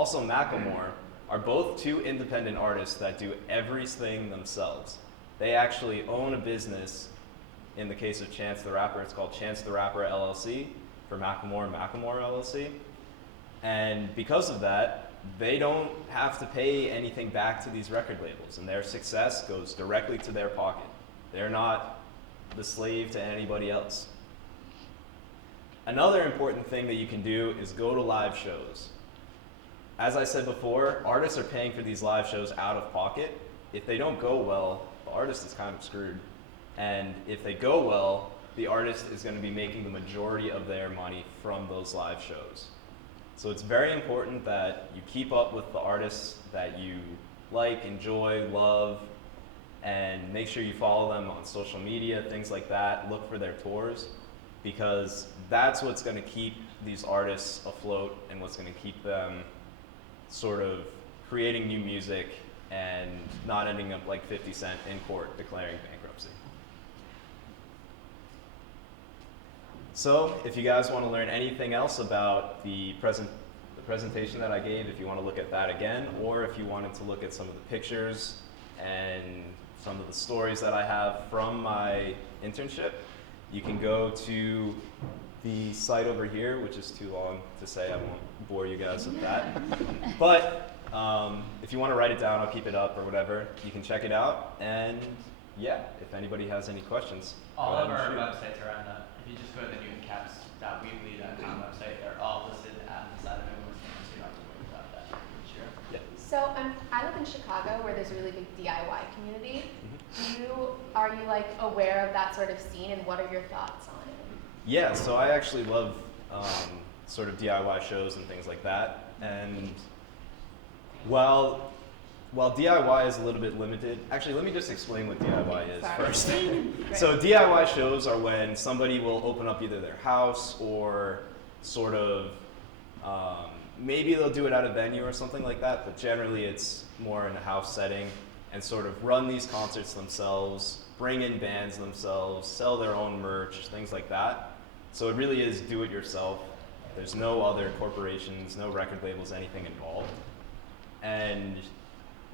also Macklemore are both two independent artists that do everything themselves. They actually own a business. In the case of Chance the Rapper, it's called Chance the Rapper LLC. For Macklemore and Macklemore LLC. And because of that, they don't have to pay anything back to these record labels, and their success goes directly to their pocket. They're not the slave to anybody else. Another important thing that you can do is go to live shows. As I said before, artists are paying for these live shows out of pocket. If they don't go well, the artist is kind of screwed. And if they go well, the artist is going to be making the majority of their money from those live shows. So it's very important that you keep up with the artists that you like, enjoy, love, and make sure you follow them on social media, things like that. Look for their tours, because that's what's going to keep these artists afloat and what's going to keep them sort of creating new music and not ending up like 50 Cent in court declaring bankruptcy. So if you guys want to learn anything else about the presentation that I gave, if you want to look at that again, or if you wanted to look at some of the pictures and some of the stories that I have from my internship, you can go to the site over here, which is too long to say. I won't bore you guys with that. But if you want to write it down, I'll keep it up or whatever. You can check it out. And yeah, if anybody has any questions. All of our websites are on if you just go to the newtoncaps.weebly.com website, they're all listed on the side of everyone's name, so you don't have to worry about that. Sure. Yeah. So I live in Chicago, where there's a really big DIY community. Are you like aware of that sort of scene, and what are your thoughts on it? Yeah, so I actually love sort of DIY shows and things like that. And while DIY is a little bit limited, actually let me just explain what DIY is first. So DIY shows are when somebody will open up either their house or sort of, maybe they'll do it at a venue or something like that, but generally it's more in a house setting, and sort of run these concerts themselves, bring in bands themselves, sell their own merch, things like that. So it really is do it yourself. There's no other corporations, no record labels, anything involved. And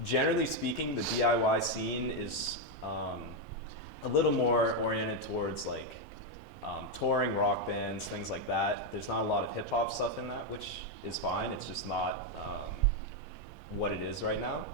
generally speaking, the DIY scene is a little more oriented towards like touring rock bands, things like that. There's not a lot of hip hop stuff in that, which is fine. It's just not what it is right now.